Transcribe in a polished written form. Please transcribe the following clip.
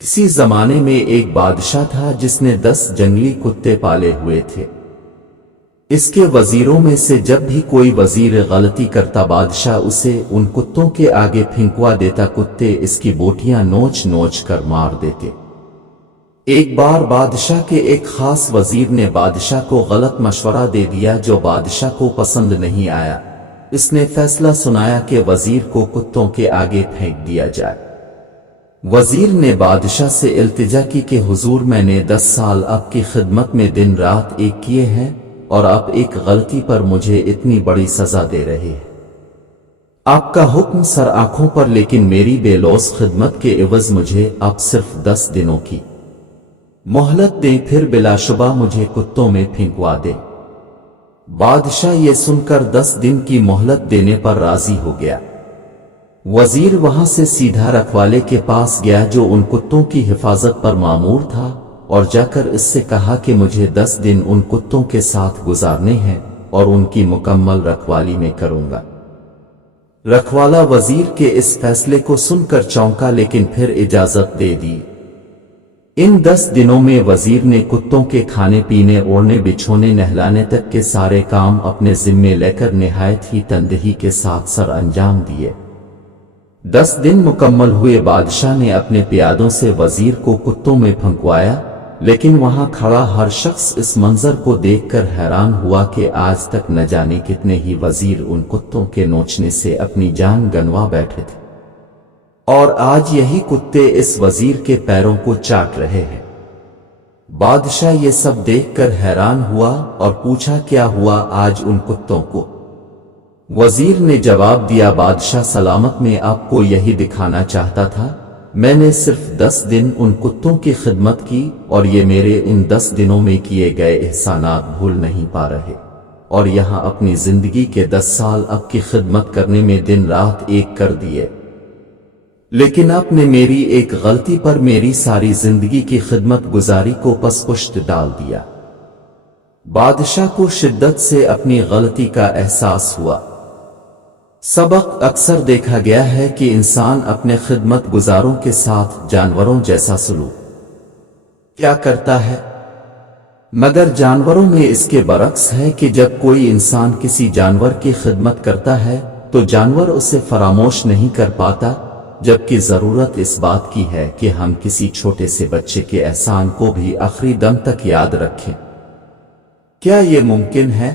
کسی زمانے میں ایک بادشاہ تھا جس نے 10 جنگلی کتے پالے ہوئے تھے۔ اس کے وزیروں میں سے جب بھی کوئی وزیر غلطی کرتا بادشاہ اسے ان کتوں کے آگے پھینکوا دیتا، کتے اس کی بوٹیاں نوچ نوچ کر مار دیتے۔ ایک بار بادشاہ کے ایک خاص وزیر نے بادشاہ کو غلط مشورہ دے دیا جو بادشاہ کو پسند نہیں آیا۔ اس نے فیصلہ سنایا کہ وزیر کو کتوں کے آگے پھینک دیا جائے۔ وزیر نے بادشاہ سے التجا کی کہ حضور، میں نے 10 سال آپ کی خدمت میں دن رات ایک کیے ہیں اور آپ ایک غلطی پر مجھے اتنی بڑی سزا دے رہے ہیں۔ آپ کا حکم سر آنکھوں پر، لیکن میری بے لوث خدمت کے عوض مجھے آپ صرف 10 دنوں کی مہلت دیں، پھر بلا شبہ مجھے کتوں میں پھینکوا دیں۔ بادشاہ یہ سن کر 10 دن کی مہلت دینے پر راضی ہو گیا۔ وزیر وہاں سے سیدھا رکھوالے کے پاس گیا جو ان کتوں کی حفاظت پر مامور تھا، اور جا کر اس سے کہا کہ مجھے 10 دن ان کتوں کے ساتھ گزارنے ہیں اور ان کی مکمل رکھوالی میں کروں گا۔ رکھوالا وزیر کے اس فیصلے کو سن کر چونکا، لیکن پھر اجازت دے دی۔ ان 10 دنوں میں وزیر نے کتوں کے کھانے پینے، اوڑھنے بچھونے، نہلانے تک کے سارے کام اپنے ذمے لے کر نہایت ہی تندہی کے ساتھ سر انجام دیے۔ 10 دن مکمل ہوئے، بادشاہ نے اپنے پیادوں سے وزیر کو کتوں میں پھنکوایا، لیکن وہاں کھڑا ہر شخص اس منظر کو دیکھ کر حیران ہوا کہ آج تک نہ جانے کتنے ہی وزیر ان کتوں کے نوچنے سے اپنی جان گنوا بیٹھے تھے، اور آج یہی کتے اس وزیر کے پیروں کو چاٹ رہے ہیں۔ بادشاہ یہ سب دیکھ کر حیران ہوا اور پوچھا، کیا ہوا آج ان کتوں کو؟ وزیر نے جواب دیا، بادشاہ سلامت، میں آپ کو یہی دکھانا چاہتا تھا، میں نے صرف 10 دن ان کتوں کی خدمت کی اور یہ میرے ان 10 دنوں میں کیے گئے احسانات بھول نہیں پا رہے، اور یہاں اپنی زندگی کے 10 سال آپ کی خدمت کرنے میں دن رات ایک کر دیے، لیکن آپ نے میری ایک غلطی پر میری ساری زندگی کی خدمت گزاری کو پس پشت ڈال دیا۔ بادشاہ کو شدت سے اپنی غلطی کا احساس ہوا۔ سبق اکثر دیکھا گیا ہے کہ انسان اپنے خدمت گزاروں کے ساتھ جانوروں جیسا سلوک کیا کرتا ہے، مگر جانوروں میں اس کے برعکس ہے کہ جب کوئی انسان کسی جانور کی خدمت کرتا ہے تو جانور اسے فراموش نہیں کر پاتا، جبکہ ضرورت اس بات کی ہے کہ ہم کسی چھوٹے سے بچے کے احسان کو بھی آخری دم تک یاد رکھیں۔ کیا یہ ممکن ہے؟